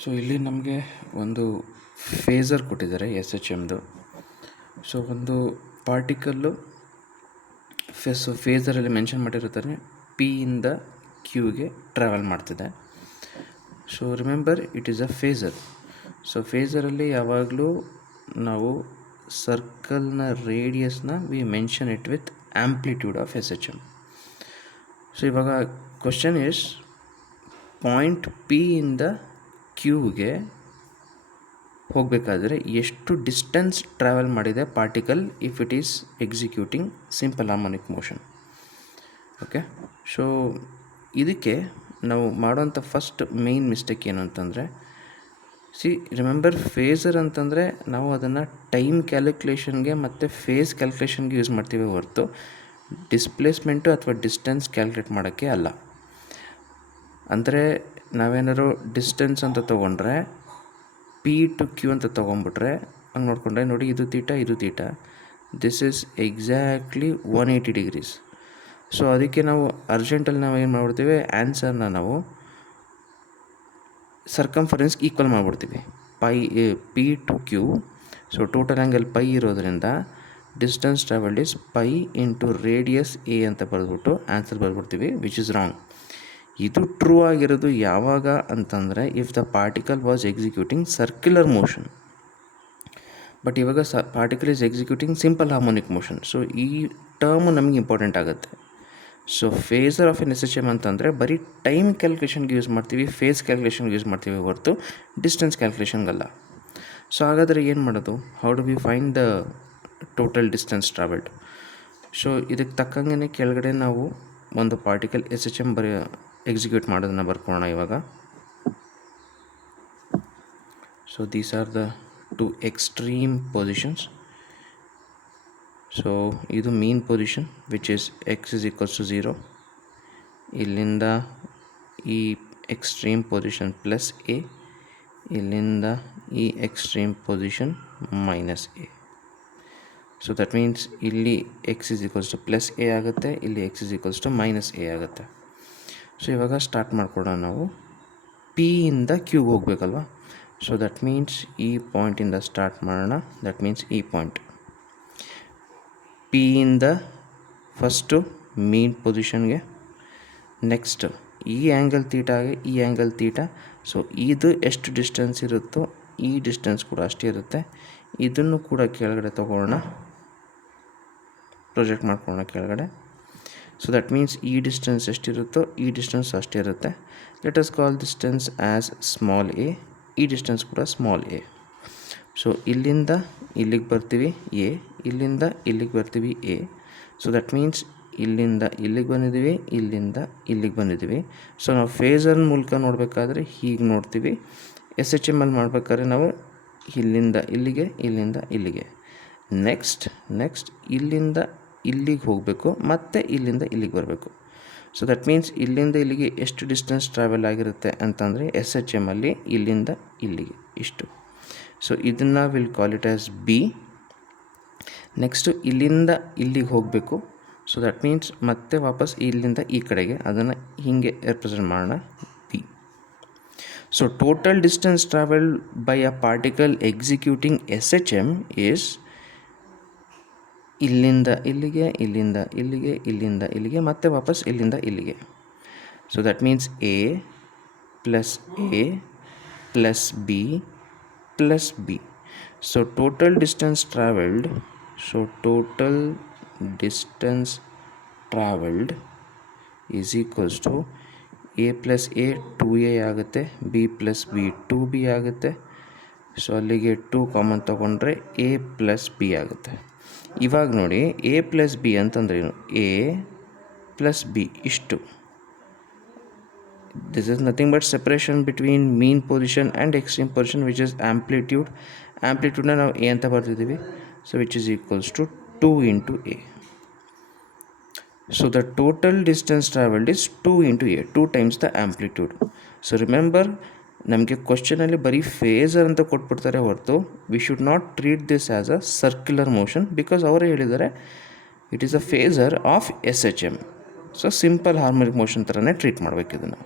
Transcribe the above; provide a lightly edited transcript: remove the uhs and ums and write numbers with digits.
So ಇಲ್ಲಿ ನಮಗೆ ಒಂದು ಫೇಸರ್ ಕೊಟ್ಟಿದ್ದಾರೆ ಎಸ್ ಎಚ್ ಎಮ್ದು. ಸೊ ಒಂದು ಪಾರ್ಟಿಕಲ್ಲು ಫೇಸರಲ್ಲಿ ಮೆನ್ಷನ್ ಮಾಡಿರ್ತಾರೆ ಪಿ ಇಂದ ಕ್ಯೂಗೆ ಟ್ರಾವೆಲ್ ಮಾಡ್ತಿದೆ. So remember it is a phasor. So ಫೇಸರಲ್ಲಿ ಯಾವಾಗಲೂ ನಾವು ಸರ್ಕಲ್ನ ರೇಡಿಯಸ್ನ we mention it with amplitude of S H M. So ಇವಾಗ ಕ್ವಶನ್ ಇಸ್ ಪಾಯಿಂಟ್ ಪಿ ಇಂದ ಕ್ಯೂಗೆ ಹೋಗಬೇಕಾದ್ರೆ ಎಷ್ಟು ಡಿಸ್ಟೆನ್ಸ್ ಟ್ರಾವೆಲ್ ಮಾಡಿದೆ particle if it is executing simple harmonic motion. Okay, so ಇದಕ್ಕೆ ನಾವು ಮಾಡೋಂಥ ಫಸ್ಟ್ ಮೇಯ್ನ್ ಮಿಸ್ಟೇಕ್ ಏನು ಅಂತಂದರೆ, ರಿಮೆಂಬರ್ ಫೇಸರ್ ಅಂತಂದರೆ ನಾವು ಅದನ್ನು ಟೈಮ್ ಕ್ಯಾಲ್ಕುಲೇಷನ್ಗೆ ಮತ್ತು ಫೇಸ್ ಕ್ಯಾಲ್ಕುಲೇಷನ್ಗೆ ಯೂಸ್ ಮಾಡ್ತೀವಿ ಹೊರತು ಡಿಸ್ಪ್ಲೇಸ್ಮೆಂಟು ಅಥವಾ ಡಿಸ್ಟೆನ್ಸ್ ಕ್ಯಾಲ್ಕುಲೇಟ್ ಮಾಡೋಕ್ಕೆ ಅಲ್ಲ. ಅಂದರೆ ನಾವೇನಾದ್ರು ಡಿಸ್ಟೆನ್ಸ್ ಅಂತ ತೊಗೊಂಡ್ರೆ ಪಿ ಟು ಕ್ಯೂ ಅಂತ ತೊಗೊಂಬಿಟ್ರೆ ಹಂಗೆ ನೋಡಿಕೊಂಡ್ರೆ ನೋಡಿ, ಇದು ತೀಟಾ ಇದು theta, this is exactly 180 degrees. So ಅದಕ್ಕೆ ನಾವು ಅರ್ಜೆಂಟಲ್ಲಿ ನಾವು ಏನು ಮಾಡ್ಬಿಡ್ತೀವಿ, ಆನ್ಸರ್ನ ನಾವು ಸರ್ಕಂಫರೆನ್ಸ್ ಈಕ್ವಲ್ ಮಾಡಿಬಿಡ್ತೀವಿ P to Q. So total angle pi ಇರೋದ್ರಿಂದ distance travelled is pi into radius A ಅಂತ ಬರೆದ್ಬಿಟ್ಟು ಆನ್ಸರ್ ಬರೆದ್ಬಿಡ್ತೀವಿ, ವಿಚ್ ಇಸ್ ರಾಂಗ್. ಇದು ಟ್ರೂ ಆಗಿರೋದು ಯಾವಾಗ ಅಂತಂದರೆ if the particle was executing circular motion. But ಇವಾಗ particle is executing simple harmonic motion. So ಈ ಟರ್ಮ್ ನಮಗೆ ಇಂಪಾರ್ಟೆಂಟ್ ಆಗುತ್ತೆ. So phasor of N S H M ಅಂತಂದರೆ ಬರೀ ಟೈಮ್ ಕ್ಯಾಲ್ಕುಲೇಷನ್ಗೆ ಯೂಸ್ ಮಾಡ್ತೀವಿ, ಫೇಸ್ ಕ್ಯಾಲ್ಕುಲೇಷನ್ಗೆ ಯೂಸ್ ಮಾಡ್ತೀವಿ ಹೊರತು ಡಿಸ್ಟೆನ್ಸ್ ಕ್ಯಾಲ್ಕುಲೇಷನ್ಗಲ್ಲ. ಸೊ ಹಾಗಾದರೆ ಏನು ಮಾಡೋದು, how do we find the total distance travelled? So ಇದಕ್ಕೆ ತಕ್ಕಂಗೆ ಕೆಳಗಡೆ ನಾವು ಒಂದು particle S H M execute ಮಾಡೋದನ್ನು ಬರ್ಕೊಳ್ಳೋಣ ಇವಾಗ. So these are the two extreme positions. So ಇದು mean position which is X is equals to 0. ಇಲ್ಲಿಂದ ಈ ಎಕ್ಸ್ಟ್ರೀಮ್ ಪೊಸಿಷನ್ ಪ್ಲಸ್ ಎ, ಇಲ್ಲಿಂದ ಈ extreme position minus A. So that means ಇಲ್ಲಿ X is equals to plus A ಆಗುತ್ತೆ, ಇಲ್ಲಿ X is equals to minus A ಆಗುತ್ತೆ. So ಇವಾಗ start ಮಾಡ್ಕೊಡೋಣ ನಾವು. ಪಿ ಇಂದ ಕ್ಯೂಗೆ ಹೋಗ್ಬೇಕಲ್ವ. ಸೊ ದಟ್ ಮೀನ್ಸ್ ಈ ಪಾಯಿಂಟಿಂದ ಸ್ಟಾರ್ಟ್ ಮಾಡೋಣ. ದಟ್ ಮೀನ್ಸ್ ಈ ಪಾಯಿಂಟ್ ಪಿ ಇಂದ ಫಸ್ಟು ಮೀನ್ ಪೊಸಿಷನ್ಗೆ, ನೆಕ್ಸ್ಟ್ ಈ ಆ್ಯಂಗಲ್ ತೀಟಾಗೆ ಈ ಆ್ಯಂಗಲ್ ತೀಟಾ. ಸೊ ಇದು ಎಷ್ಟು ಡಿಸ್ಟೆನ್ಸ್ ಇರುತ್ತೋ ಈ ಡಿಸ್ಟೆನ್ಸ್ ಕೂಡ ಅಷ್ಟೇ ಇರುತ್ತೆ. ಇದನ್ನು ಕೂಡ ಕೆಳಗಡೆ ತೊಗೊಳ್ಳೋಣ, ಪ್ರೊಜೆಕ್ಟ್ ಮಾಡ್ಕೊಳ್ಳೋಣ ಕೆಳಗಡೆ. ಸೊ ದಟ್ ಮೀನ್ಸ್ ಈ ಡಿಸ್ಟೆನ್ಸ್ ಎಷ್ಟಿರುತ್ತೋ ಈ ಡಿಸ್ಟೆನ್ಸ್ ಅಷ್ಟೇ ಇರುತ್ತೆ. Let us call distance as small A, ಈ ಡಿಸ್ಟೆನ್ಸ್ ಕೂಡ ಸ್ಮಾಲ್ ಎ. ಸೊ ಇಲ್ಲಿಂದ ಇಲ್ಲಿಗೆ ಬರ್ತೀವಿ ಎ, ಇಲ್ಲಿಂದ ಇಲ್ಲಿಗೆ ಬರ್ತೀವಿ ಎ. ಸೊ ದಟ್ ಮೀನ್ಸ್ ಇಲ್ಲಿಂದ ಇಲ್ಲಿಗೆ ಬಂದಿದ್ದೀವಿ, ಇಲ್ಲಿಂದ ಇಲ್ಲಿಗೆ ಬಂದಿದ್ದೀವಿ. ಸೊ ನಾವು ಫೇಸರ್ ಮೂಲಕ ನೋಡಬೇಕಾದ್ರೆ ಹೀಗೆ ನೋಡ್ತೀವಿ. ಎಸ್ ಎಚ್ ಎಮ್ ಅಲ್ಲಿ ಮಾಡಬೇಕಾದ್ರೆ ನಾವು ಇಲ್ಲಿಂದ ಇಲ್ಲಿಗೆ, ಇಲ್ಲಿಂದ ಇಲ್ಲಿಗೆ. ನೆಕ್ಸ್ಟ್ ಇಲ್ಲಿಂದ ಇಲ್ಲಿಗೆ ಹೋಗಬೇಕು, ಮತ್ತು ಇಲ್ಲಿಂದ ಇಲ್ಲಿಗೆ ಬರಬೇಕು. ಸೊ ದಟ್ ಮೀನ್ಸ್ ಇಲ್ಲಿಂದ ಇಲ್ಲಿಗೆ ಎಷ್ಟು ಡಿಸ್ಟೆನ್ಸ್ ಟ್ರಾವೆಲ್ ಆಗಿರುತ್ತೆ ಅಂತಂದರೆ ಎಸ್ ಎಚ್ ಎಮ್ಮಲ್ಲಿ ಇಲ್ಲಿಂದ ಇಲ್ಲಿಗೆ ಇಷ್ಟು. ಸೊ ಇದನ್ನು will call it as B. Next ಇಲ್ಲಿಂದ ಇಲ್ಲಿಗೆ ಹೋಗಬೇಕು. ಸೊ ದಟ್ ಮೀನ್ಸ್ ಮತ್ತೆ ವಾಪಸ್ ಇಲ್ಲಿಂದ ಈ ಕಡೆಗೆ, ಅದನ್ನು ಹೀಗೆ ರೆಪ್ರೆಸೆಂಟ್ ಮಾಡೋಣ B. So total distance travel by a particle executing S H M is ಇಲ್ಲಿಂದ ಇಲ್ಲಿಗೆ, ಇಲ್ಲಿಂದ ಇಲ್ಲಿಗೆ, ಇಲ್ಲಿಂದ ಇಲ್ಲಿಗೆ, ಮತ್ತೆ ವಾಪಸ್ ಇಲ್ಲಿಂದ ಇಲ್ಲಿಗೆ. So that means A plus A plus B plus B. So total distance travelled, is equals to A plus A 2a ಆಗುತ್ತೆ, ಬಿ ಪ್ಲಸ್ ಬಿ 2b ಆಗುತ್ತೆ. ಸೊ ಅಲ್ಲಿಗೆ 2 ಕಾಮನ್ ತೊಗೊಂಡ್ರೆ ಎ ಪ್ಲಸ್ ಬಿ ಆಗುತ್ತೆ. ಇವಾಗ ನೋಡಿ ಎ ಪ್ಲಸ್ ಬಿ ಅಂತಂದ್ರೇನು, A plus B ಇಷ್ಟು. This is nothing but separation between mean position and extreme position which is amplitude. ಆ್ಯಂಪ್ಲಿಟ್ಯೂಡ್ನ ನಾವು ಎ ಅಂತ ಬರ್ತಿದ್ದೀವಿ. So which is equals to 2 into A. So the total distance travelled is 2 into A, 2 times the amplitude. So remember, ನಮಗೆ ಕ್ವಶನಲ್ಲಿ ಬರೀ phasor ಅಂತ ಕೊಟ್ಬಿಡ್ತಾರೆ ಹೊರತು we should not treat this as a circular motion, because ಅವರೇ ಹೇಳಿದ್ದಾರೆ it is a phasor of S H M. So simple harmonic motion ಥರನೇ treat ಮಾಡಬೇಕು ಇದನ್ನು.